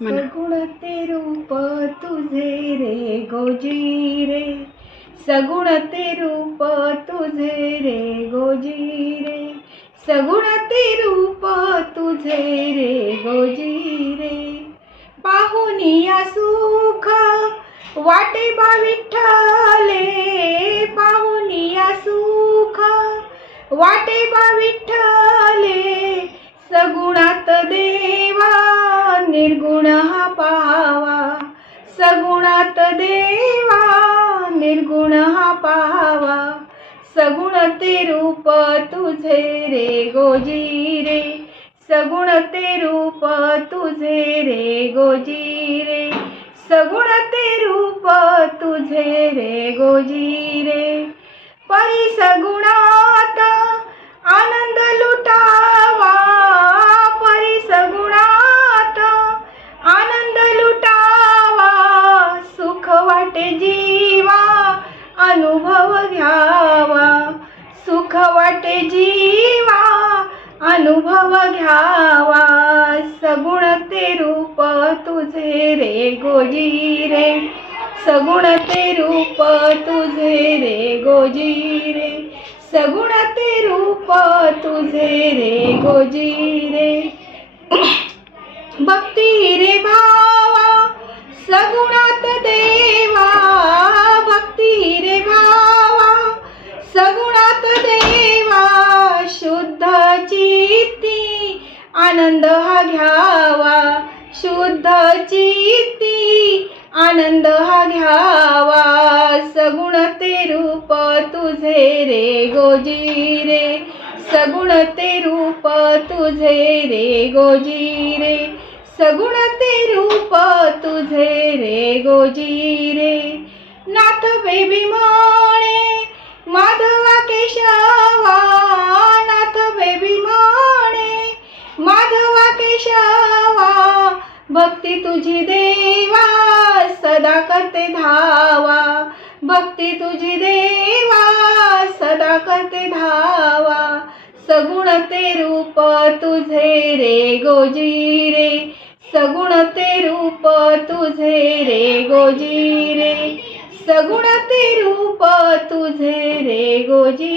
सगुण ते रूप तुझे रे गोजी रे, सगुण ते रूप तुझे रे गोजी रे, सगुण ते रूप तुझे रे गोजी रे. पाहुनिया सुख वाटे बा विठ्ठले, पाहुनिया सुख वाटे बा विठ्ठले, सगुणात देवा निर्गुण हा पाहावा, सगुणात देवा निर्गुण हा पाहावा. सगुण ते रूप तुझे रे गोजी रे, सगुण ते रूप तुझे रे गोजी रे, सगुण ते रूप तुझे रे गोजी रे. परी सगुणात आनंद लुटावा, परी सगुणात आनंद लुटावा, सुख वाटे जीवा अनुभव घ्यावा, सुख वाटे जीवा अनुभव घ्यावा. सगुण ते रूप तुझे रे गोजी रे, सगुण ते रूप तुझे रे गोजी रे, सगुण ते रूप तुझे रे गोजी रे. भक्ती रे भावा सगुणात देवा, भक्ती रे भावा सगुणात देवा, शुद्ध चित्ती आनंद हा घ्यावा, शुद्ध चित्ती आनंद हा घ्यावा. सगुण ते रूप तुझे रे गोजी रे, सगुण ते रूप तुझे रे गोजी रे, सगुण ते रूप तुझे रे गोजी रे. नाथ बेबी म्हणे माधवा केशवा, नाथ बेबी म्हणे माधवा केशवा, भक्ती तुझी देवा सदा करते धावा, भक्ती तुझी देवा सदा करते धावा. सगुण ते रूप तुझे रे गोजी रे, सगुण ते रूप तुझे रे गोजी रे, सगुण ते रूप तुझे रे गोजी